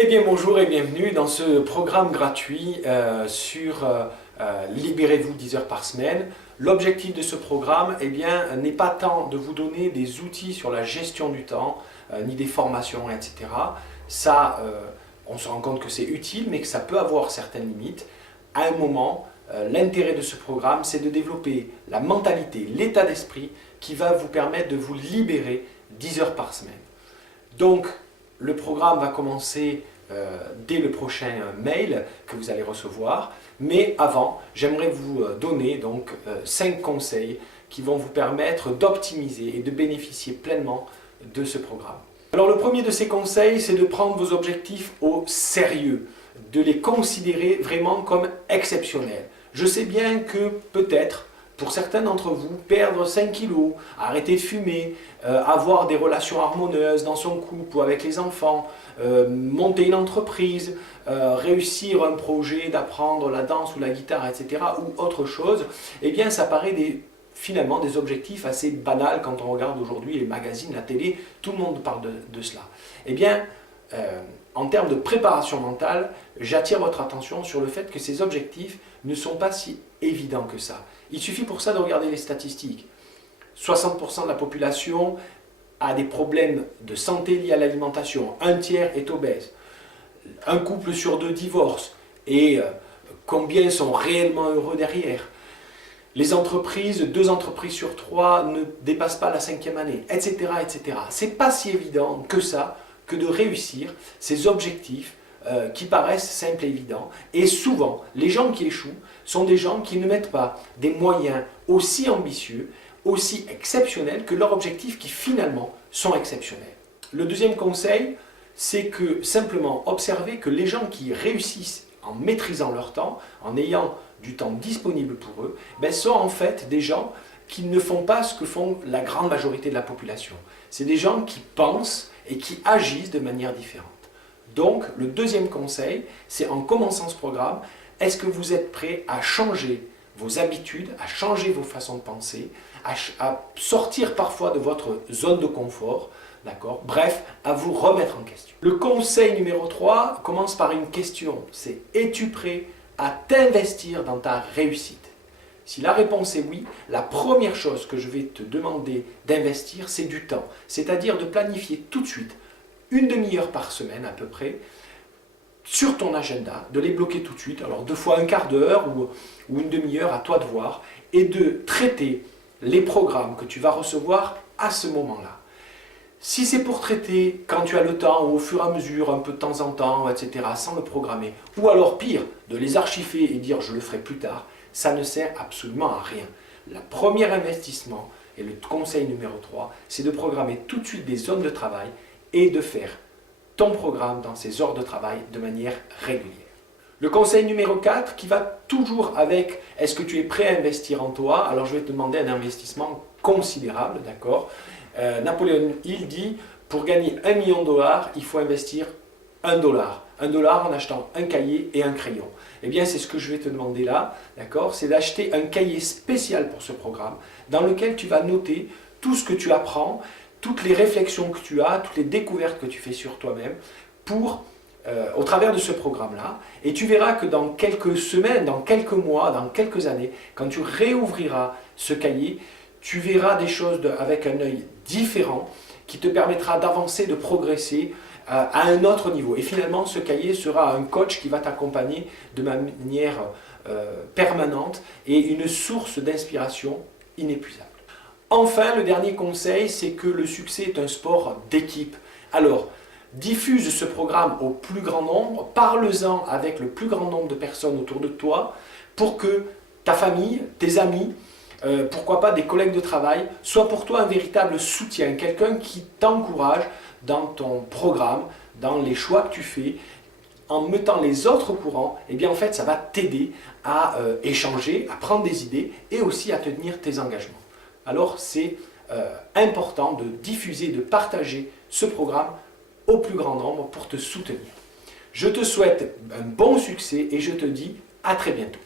Eh bien bonjour et bienvenue dans ce programme gratuit sur Libérez-vous 10 heures par semaine. L'objectif de ce programme n'est pas tant de vous donner des outils sur la gestion du temps, ni des formations, etc. Ça, on se rend compte que c'est utile, mais que ça peut avoir certaines limites. À un moment, l'intérêt de ce programme, c'est de développer la mentalité, l'état d'esprit qui va vous permettre de vous libérer 10 heures par semaine. Donc, le programme va commencer dès le prochain mail que vous allez recevoir. Mais avant, j'aimerais vous donner donc 5 conseils qui vont vous permettre d'optimiser et de bénéficier pleinement de ce programme. Alors le premier de ces conseils, c'est de prendre vos objectifs au sérieux, de les considérer vraiment comme exceptionnels. Je sais bien que peut-être, pour certains d'entre vous, perdre 5 kilos, arrêter de fumer, avoir des relations harmonieuses dans son couple ou avec les enfants, monter une entreprise, réussir un projet d'apprendre la danse ou la guitare, etc. ou autre chose, eh bien ça paraît finalement des objectifs assez banals quand on regarde aujourd'hui les magazines, la télé, tout le monde parle de cela. Eh bien, en termes de préparation mentale, j'attire votre attention sur le fait que ces objectifs ne sont pas si évidents que ça. Il suffit pour ça de regarder les statistiques. 60% de la population a des problèmes de santé liés à l'alimentation. Un tiers est obèse. Un couple sur 2 divorce. Et combien sont réellement heureux derrière? Les entreprises, 2 entreprises sur 3 ne dépassent pas la 5e année, etc. etc. C'est pas si évident que ça, que de réussir ces objectifs qui paraissent simples et évidents. Et souvent, les gens qui échouent sont des gens qui ne mettent pas des moyens aussi ambitieux, aussi exceptionnels que leurs objectifs qui finalement sont exceptionnels. Le deuxième conseil, c'est que simplement observer que les gens qui réussissent en maîtrisant leur temps, en ayant du temps disponible pour eux, sont en fait des gens qui ne font pas ce que font la grande majorité de la population. C'est des gens qui pensent et qui agissent de manière différente. Donc, le deuxième conseil, c'est en commençant ce programme, est-ce que vous êtes prêt à changer vos habitudes, à changer vos façons de penser, à sortir parfois de votre zone de confort, d'accord? Bref, à vous remettre en question. Le conseil numéro 3 commence par une question, c'est es-tu prêt à t'investir dans ta réussite? Si la réponse est oui, la première chose que je vais te demander d'investir, c'est du temps. C'est-à-dire de planifier tout de suite, une demi-heure par semaine à peu près, sur ton agenda, de les bloquer tout de suite, alors 2 fois un quart d'heure ou une demi-heure, à toi de voir, et de traiter les programmes que tu vas recevoir à ce moment-là. Si c'est pour traiter quand tu as le temps, ou au fur et à mesure, un peu de temps en temps, etc., sans le programmer, ou alors pire, de les archiver et dire je le ferai plus tard, ça ne sert absolument à rien. Le premier investissement, et le conseil numéro 3, c'est de programmer tout de suite des zones de travail et de faire ton programme dans ces heures de travail de manière régulière. Le conseil numéro 4 qui va toujours avec est-ce que tu es prêt à investir en toi? Alors je vais te demander un investissement considérable, d'accord? Napoléon Hill dit pour gagner $1 million, il faut investir $1. $1 en achetant un cahier et un crayon. Eh bien, c'est ce que je vais te demander là, d'accord? C'est d'acheter un cahier spécial pour ce programme dans lequel tu vas noter tout ce que tu apprends, toutes les réflexions que tu as, toutes les découvertes que tu fais sur toi-même au travers de ce programme-là. Et tu verras que dans quelques semaines, dans quelques mois, dans quelques années, quand tu réouvriras ce cahier, tu verras des choses avec un œil différent qui te permettra d'avancer, de progresser à un autre niveau. Et finalement, ce cahier sera un coach qui va t'accompagner de manière permanente et une source d'inspiration inépuisable. Enfin, le dernier conseil, c'est que le succès est un sport d'équipe. Alors, diffuse ce programme au plus grand nombre, parle-en avec le plus grand nombre de personnes autour de toi pour que ta famille, tes amis, pourquoi pas des collègues de travail, soient pour toi un véritable soutien, quelqu'un qui t'encourage dans ton programme, dans les choix que tu fais. En mettant les autres au courant, eh bien en fait ça va t'aider à échanger, à prendre des idées et aussi à tenir tes engagements. Alors c'est important de diffuser, de partager ce programme au plus grand nombre pour te soutenir. Je te souhaite un bon succès et je te dis à très bientôt.